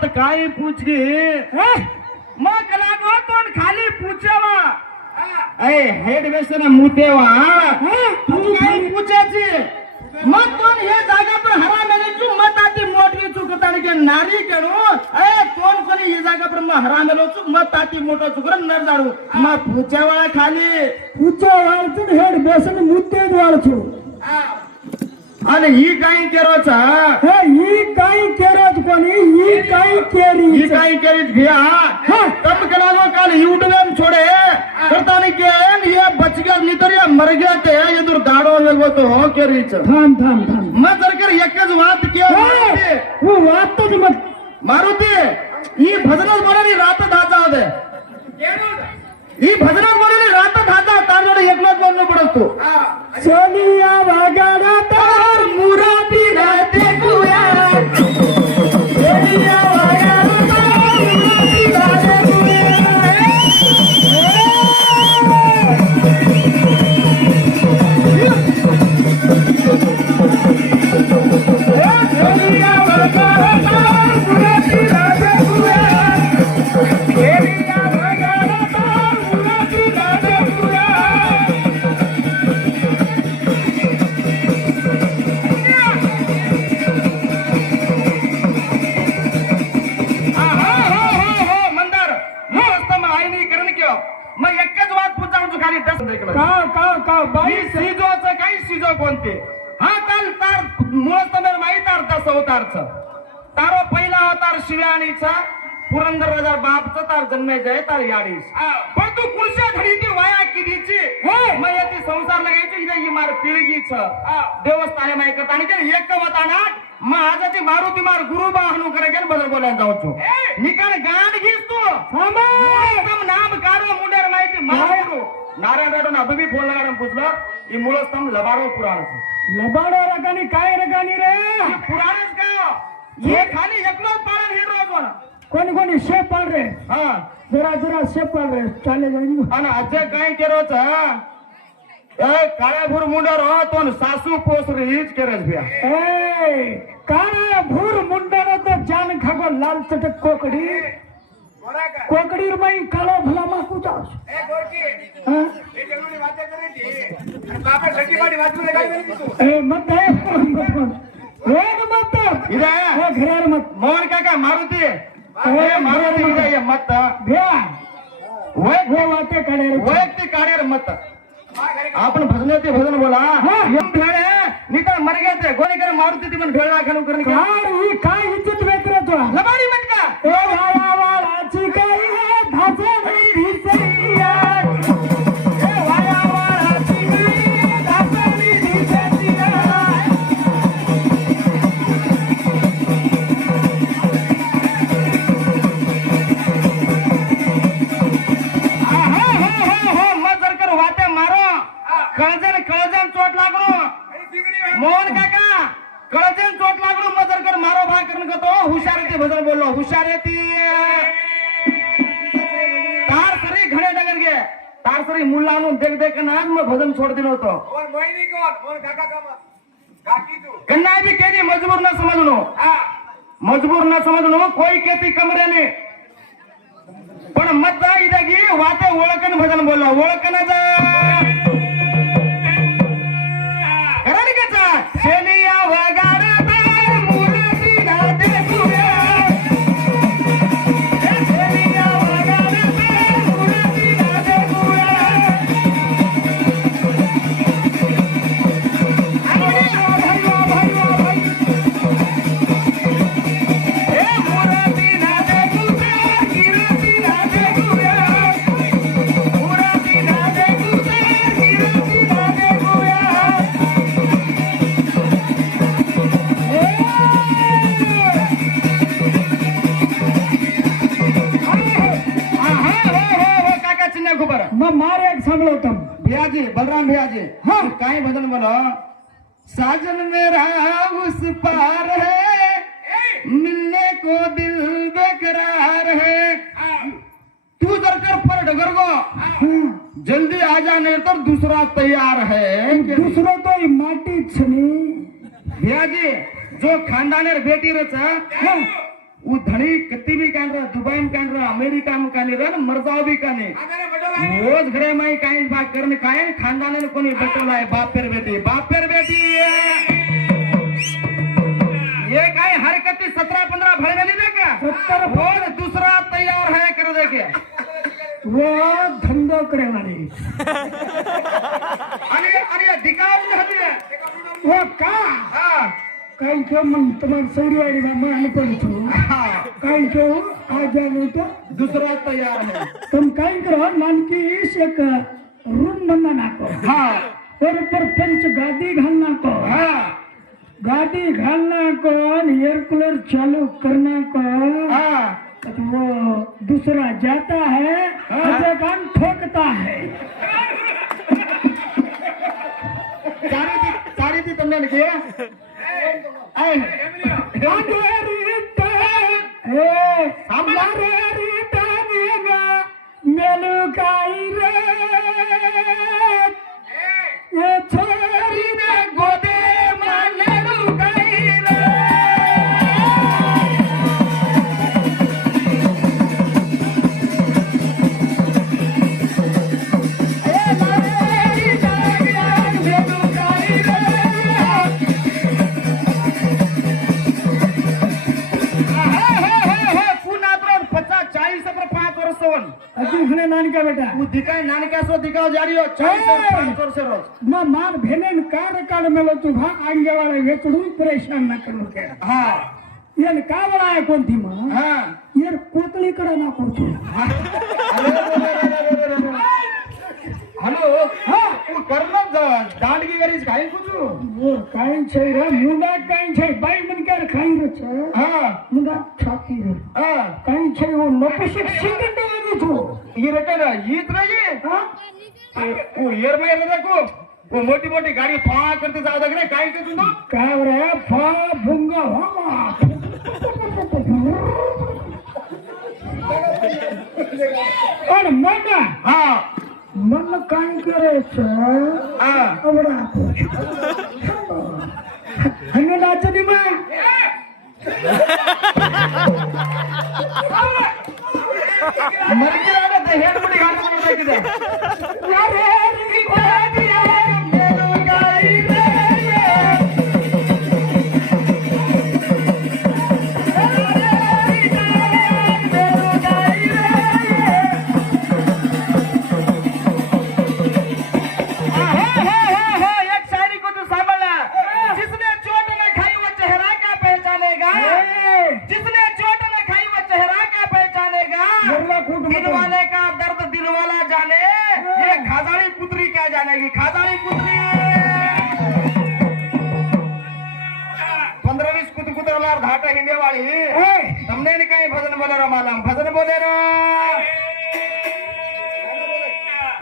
बात काय पूछी मग लागो तो खाली पूछेवा ए हेड बेसन मुतेवा तू काय पूछाची मग तो हे जागा पर हरा मेले चू मत आती मोटली चुकताण के नारी केणो ए कोण कोणी ही जागा पर म हरा मेलो चू मत आती मोटो चुकरन नर जाडू म पूछेवा खाली पूछेवा चू हेड बेसन मुते द्वाळ छू અને ઈ કાઈ કેરો છે હે ઈ કાઈ કેરો જ કોની ઈ કાઈ કેરી ગયા તબ કલાનો કાલ યુડવેમ છોડે કરતાની કે ये बच गया नितर या मर गया ते ये दूर गाडो लगो तो हो केरी छ थाम मैं सरकर एकच વાત કે હું વાત તો જ મત मारुती ई भजनच बोलेली रात धाचा दे ई भजनच बोलेली रात धाचा तार जोडे एकलोच बोलनो पडत तो सोनिया वागाडा तार मुरादी राते कुया सोनिया वागाडा तार मुरादी राते सोनिया वागाडा तार मुरादी राते कुया सोनिया वागाडा तार मुरादी राते कुया का बाई सीजोचं काही सीजो कोणते हा काल तार मुळस्तमेर माहित अर्थ सवतारच तारो पहिला अवतार शिव्याणीचा पुरंदर राजा बापचा तार जन्मायचा आहे तार याडीस पण तू कुळशा धडी ती वाया किदीची मग याची संसार लगायची इथे ही मार पिळगीच देवस्थाने माय करता आणि ते एक वताना मग आजाची मारुती मार गुरु बाहनु करे गेन बदल बोलायला जाऊ छो निकाल गाड घीस तू मुळस्तम नाम कारो मुंडेर माहिती मारू नारायण राठोड अभी फोन लगाडून पुछलं ही मुळस्तम लबाडो पुराण लबाडो रगानी काय रगानी रे पुराणच का ये खाली एकलो पालन हे रोज वाला कोणी कोणी शेप पाड रे हा जरा शेप पाड रे चाले जाईन आणि अजय काय केरोच ए काळ्या भूर मुंडर हो तो सासू पोसरी हीच केरस बिया ए काळ्या भूर मुंडर तो जान खागो लाल चटक कोकडी कोकडी माई कालो भला मा कुचास ए गोरकी हां ए जंगली वाते करेची आणि बापे सटीवाडी वाजू लगाई तू ए मत है रोग मत इधे ए घरार मत मोहन काका मारुती ए मारुती इधे ये मत भ्या वो वाते काढे वैयक्तिक काढेर मत आपण भजनाचे भजन बोला यम भेळे निकाल मर गए थे गोली कर मारुती ती मन भेळ राखणू करणे का ही काय इज्जत वेकरे तो लबाडी मत का ए वाया वाळाची काही धासे नाही दिसैया ए वाया वाळाची काही धासे नाही दिसैया कळजन चोट लागलो मोहन काका कळजन चोट लागलो मजर कर मारो भाग करन तो हुशारती भजन बोललो हुशारती तार सरी घडे डगर गे तार सरी मुल्लानु देख देख नाज में भजन छोड़ दिनो तो और मोहिनी कौन मोहन काका का काकी तू कन्ना भी केदी मजबूर न समझनो मजबूर न समझनो कोई केती कमरे ने पण मत इदगी वाते ओळकन भजन बोललो ओळकन जा शेलिया वगाडा तार मुरादी राते कुया शेलिया वगाडा तार मुरादी राते कुया भाई ए मुरादी राते कुया गिरती राते कुया मुरादी राते कुया गिरती राते कुया मग मार एक सांभळवतम भैयाजी बलराम भैयाजी हाँ काय भजन बोलो साजन मेरा उस पार है मिलने को दिल बेकरार है तू जर कर पर डगर गो जल्दी आ जा नहीं तो दूसरा तैयार है दूसरो तो माटी छनी भैयाजी जो खानदानेर बेटी रच वो धनी कत्ती भी कान रहा, दुबई में कान रहा, अमेरिका में कान रहा, मरजाओ भी काने। आगाने बडोला रोज घरे में काइन भाग करने काइन खानदान ने कोनी बटोला है बाप पेर बेटी ये काय हरकती 17-15 भड़े नहीं देखा 17 रोज दूसरा तैयार है कर देखे वो धंधो करे वाली अरे दिखाओ नहीं वो का हाँ काही के मन तुम्हार सौरवाडी में मान पड़ छो हाँ काही के आज तो दूसरा तैयार है तुम काही करो नानकी एक रूम बनना नाको हाँ और ऊपर पंच गादी घालना को हाँ गादी घालना को एयर कूलर चालू करना को हाँ तो वो दूसरा जाता है अजय कान ठोकता है सारी थी तुमने लिखी है अंधेरी टाइम हमारे टाइम मेलू काई रे ये छोरी ने गोदे में लेलू काई रे ए मेरी टाइम मेलू काई रे अजी घणे नानका बेटा वो दिखाए नानका सो दिखाओ जारी हो 5 वर्ष रोज मैं मार भेने कार मेलो तू भा आंगे वाला वेचड़ू परेशान ना करू के हाँ ये का बड़ा है कौन थी मां हाँ यार कोतली करे ना कुछ हेलो हाँ वो करना दांड की गरीज खाई कुछ वो काई छे रे मुंडा काई छे बाई मन कर खाई रे छे हाँ मुंडा छाती रे हाँ काई छे वो नपुसक सिकंड वाली छो ये रखे ना ये इतना ये हां वो ईयर में ये देखो वो मोटी मोटी गाड़ी फा करते जा रहे काई के तुम का रे फा भुंगा हवा और मना हाँ मन काई करे छे हाँ अबड़ा हने नाचनी में मर के रहा था हेड में गाना बना देख दे अरे री बादिया मेरो गाई रे एक शायरी को तो संभाला जिसने चोट न खाई वो चेहरा क्या पहचानेगा जिसने चोट न खाई वो चेहरा क्या पहचानेगा दिल वाले का दर्द दिल वाला जाने ये खाजाड़ी पुत्री क्या जानेगी खाजाड़ी पुत्री 15-20 कुतकुतरणार घाट हिंदे वाली तुमने नहीं कहीं भजन बोले रो मालूम भजन बोले रो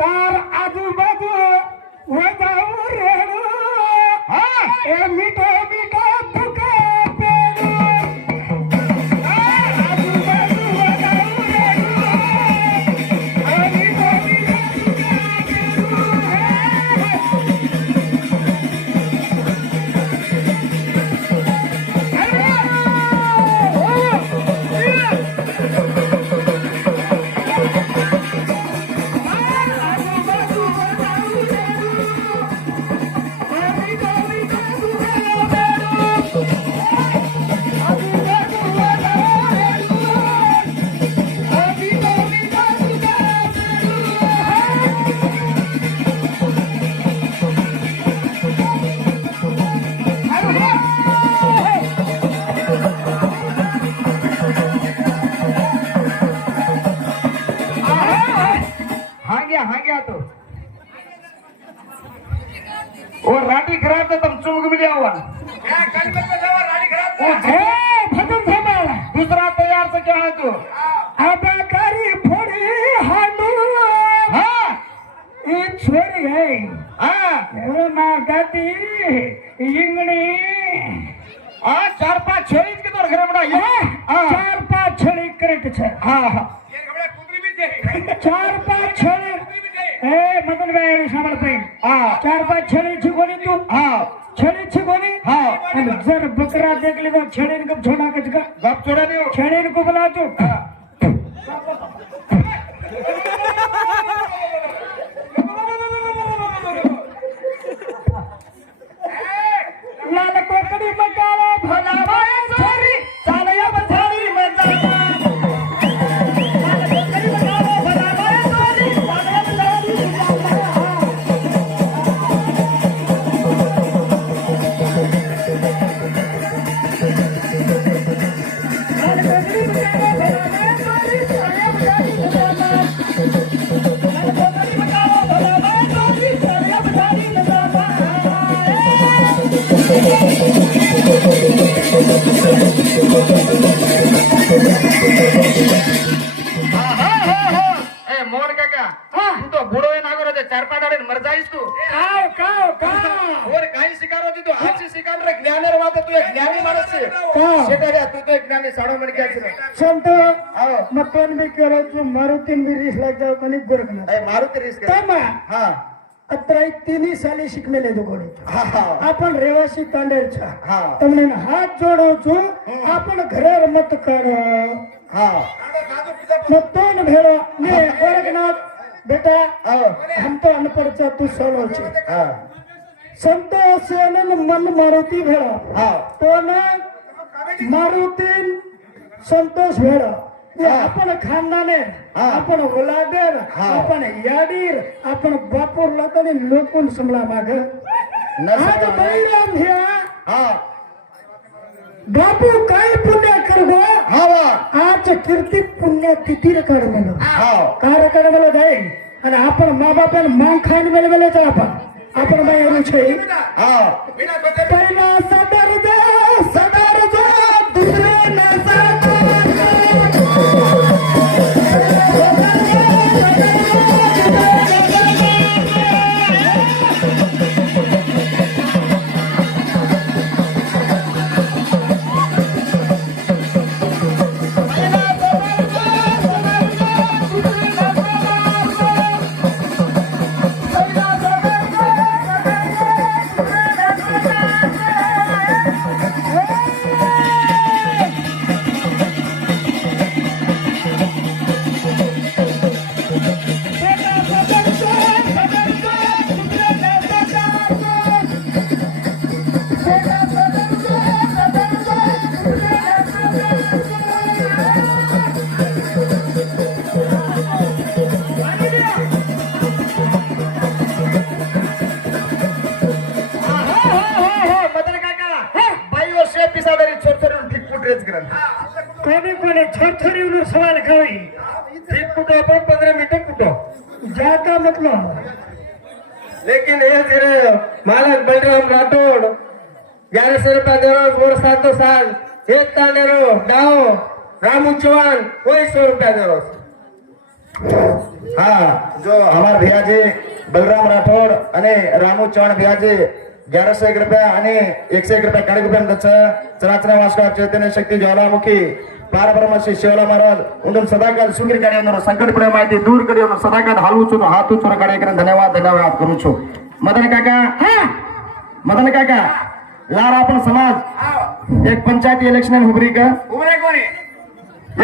तार आजू बाजू वजाऊ रेड़ू हाँ ए मीठा मीठा फुका पेड़ू आजू बाजू वजाऊ रेड़ू ए मीठा मीठा फुका हाँ गया तो और राठी खराब तो तुम चुमक मिले हुआ क्या कल में जावा रानी खराब वो ए भजन संभाल दूसरा तैयार से क्या है तू अबकारी फोड़ी हांडू हाँ ये छोरी है हाँ ए मां गाती इंगणी 4-5 छेड़ी के तोर घर में ये हाँ 4-5 छड़ी करेक्ट छे हाँ हाँ ये कपड़ा कुतरी भी थे 4-5 छड़ी ए मदन भाई सांभळ पे हाँ 4-5 छड़ी छी कोणी तू हाँ छेडीची कोणी हा आणि जर बकरा देखले तर छेडीन कब छोड़ा कच का गप छोड़ा देऊ छेडीन को बुला तो लाल कोकड़ी मकाला भला बाय छोरी चालया बथारी मजा लाल कोकड़ी मकाला भला बाय छोरी चालया बथारी लाल कोकड़ी मकाला भला बाय छोरी चालया बथारी मजा लाल कोकड़ी मकाला भला बाय छोरी चालया बथारी मजा ए मोहन काका हाँ। तू तो बूढ़ो है नागो रे 4-5 दाडे मर जाईस तू काव और काही शिकारो ती तू हाची शिकार रे ज्ञानेर वाते तू एक ज्ञानी माणूस छे हाँ। शेटे रे तू तो एक ज्ञानी साडो मन क्या छे संतो आओ मकान भी करो तू मारुती मिरीस लग जाओ कनी गोरखना ए मारुती रिस्क तमा हां अत्राई 3 साली शिकमेले दोघोडी हां हां आपण रेवासी तांडेरचा हां તમને હાથ જોડું છું आपण ઘરેર મત કર हां મતોન ભેળો ને गोरखनाथ बेटा आओ हम तो अनपढ़ चा तू सोलो छे हां संतोष सेनन मन मारुती भेळो हां तो ना मारुती संतोष भेळो आपण खानदाने हाँ। आपण ओलादेर हाँ। आपण याडीर आपण बापूर लोकांनी लोकून समला माग आज बैराम ह्या हां बापू काय पुण्य करगो हावा आज कीर्ती पुण्य तिथीर कर म्हणून हां कार कर मला जाय आणि आपण मा बापान मांग खाईन वेळे वेळे तर आपण बाई येऊ छे हां पहिला सदर जो दुसरे नसा कोणी छोरछोरी उन्हें सवाल खाई ठीक कुटो अपन 15 मिनट कुटो जाता मतलब लेकिन ये तेरे मालक बलराम राठौड़ 1100 रुपया दे रहा और 7 साल एक तानेरो डाओ रामू चौहान कोई 100 रुपया दे रहा हाँ जो हमारे भैया जी बलराम राठौड़ अने रामू चौहान भैया जी 1101 रुपया आणि 101 रुपया काढी रुपया दच चराचरा वास्का चैतन्य शक्ती ज्वालामुखी पारब्रह्मश्री शिवला महाराज उंदून सदाकाल सुखी कार्य संकट पड़े माहिती दूर करी सदाकाल हालू छु हाथ उचोर कार्य धन्यवाद धन्यवाद करू छु मदन काका मदन काका लार आपण समाज एक पंचायती इलेक्शन हुबरी का उभरे कोणी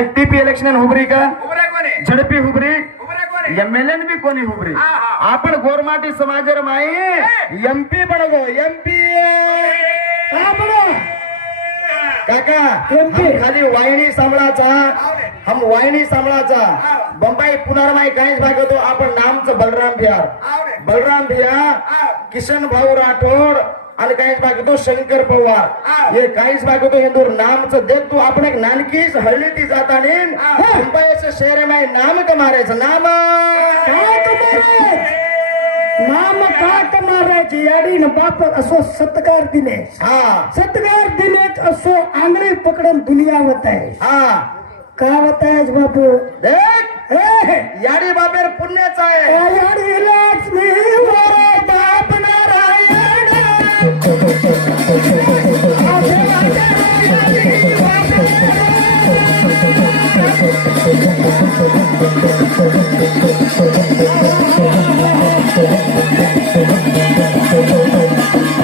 एक टीपी इलेक्शन हुबरी का उभरे कोणी झडपी हुबरी उभरे कोणी एमएलए भी कोणी हुबरी हा, हा. आपण गोरमाटी समाजर माई एमपी बनगो एमपी काका हम खाली वाहिनी सांभाळाचा हम वाहिनी सांभाळाचा बंबाई पुनर्माई काहीच भाग होतो आपण नामचं बलराम भिया किशन भाऊ राठोड आणि काहीच भाग होतो शंकर पवार हे काहीच भाग होतो हिंदूर नामचं देख तू आपण एक नानकीच हळली ती जातानी मुंबईचं शहर माई नाम कमारायचं नाम नाम काट मारायची याडी न बाप असो सत्कार दिने हा सत्कार दिनेच असो आंगळी पकडून दुनिया होत आहे हा का होत आहे बापू देख याडी बाबेर पुण्याचा आहे याडी लक्ष्मी वर बाप नारायण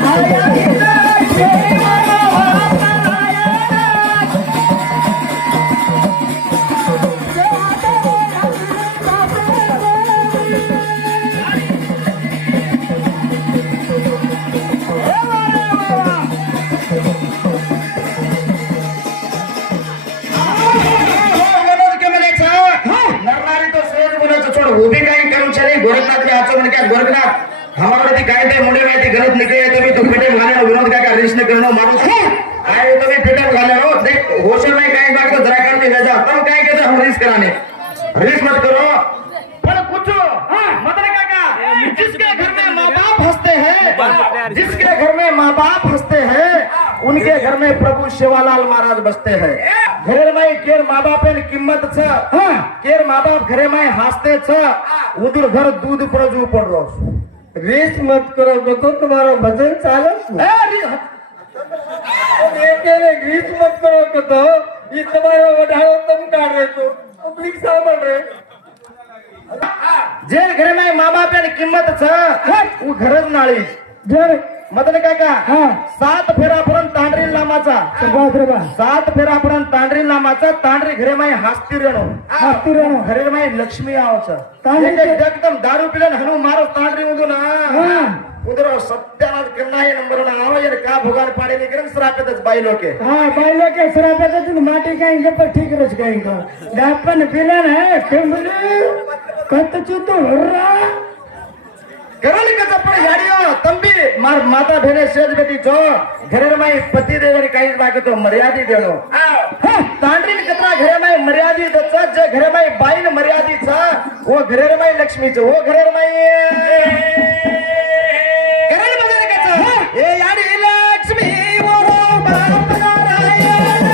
आया भी काही कर्मचारी गोरखनाथ के आचो मन क्या गोरखनाथ हमारे ती काय ते मुंडे में ती गलत निकले तो भी तो पेटे घालने विरोध का रिश न करनो माणूस काय तो भी पेटे घालने हो देख होशे में काय बात को जरा करते भेजा तुम काय कहते हम रिस्क कराने रिस्क मत करो पर पूछो मदन काका जिसके घर में माँ बाप हंसते हैं जिसके घर में माँ बाप हंसते हैं उनके घर में प्रभु शिवालाल महाराज बसते हैं घरे में केर माँ बाप किम्मत छ केर माँ बाप घरे में हंसते छ उधर घर दूध प्रजू पड़ रो रेस मत करो तो तुम्हारा भजन चालत ग्रीस मत करो तो ये तुम्हारा वढाड़ो तुम काट रहे तो पब्लिक सामान रहे जे घरे में माँ बाप किंमत छ वो घरच नाळी जर मदन काका हा 7 फेरापर्यंत तांडरी नामाचा बाबा 7 फेरापर्यंत तांडरी नामाचा तांडरी घरे में हस्ती रेणो हस्ती रेणो. घरे में लक्ष्मी आवच तांडरी ते- एकदम दारू पिलन हनु मारो तांडरी उदो ना हा. उधर सत्यानाश करना है नंबर ना आवा यार का भगवान पाड़े नहीं करन श्रापेतच बाई लोके हाँ बाइलो के सरापे तो माटी कहेंगे पर ठीक रच कहेंगे दापन पिलन है फिर कत चुतो हर्रा करल का चपड़ याडियो तंबी मार माता भेने सेज बेटी जो घरे में पति देवर काहीच बाकी तो मर्यादी देणो तांडरीन कतरा घरे में मर्यादी दच जे घरे में बाईन मर्यादी छ वो घरे में लक्ष्मी छ वो घरे में करल मदन कच ए याडी लक्ष्मी वो बाप नारायण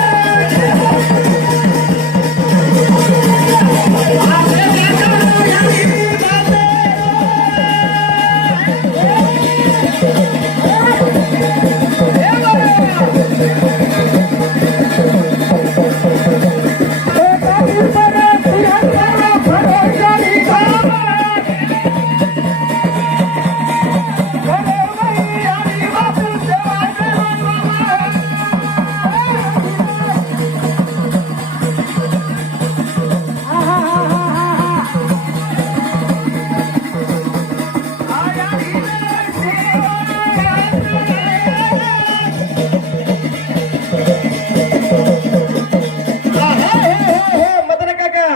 मदन काका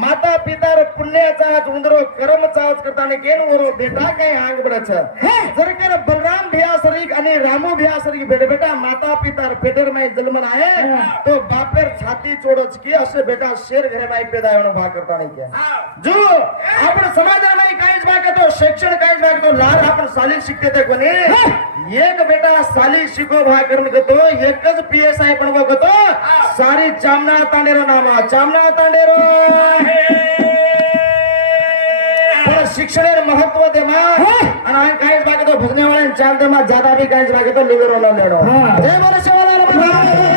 माता पिता पुण्याचा उंदरो कर्मचा करताना केन वरो बेटा काय आंग बडच जर कर बलराम भियासरिक आणि रामो भियासरिक बेटा माता पिता पेटर में जन्मन आहे तो बापेर छाती चोडच की असे बेटा शेर घरे में पैदा होणं भाग करता नाही क्या जो आपण समाजामध्ये काहीच भाग तो शिक्षण काहीच भाग तो लाल आपण साली शिकते ते कोणी एक बेटा साली शिको भाग करून तो एकच PSI पण बघतो सारी चामना तांडेरो नामा चामना तांडेरो पण शिक्षणावर महत्व दे मा आणि आम्ही काहीच बाकी तो भजनेवाळे चाल दे मा ज्यादा भी काहीच बाकी तो लिव्हर वाला लेडो हा. जय बोले शिवालाल महाराज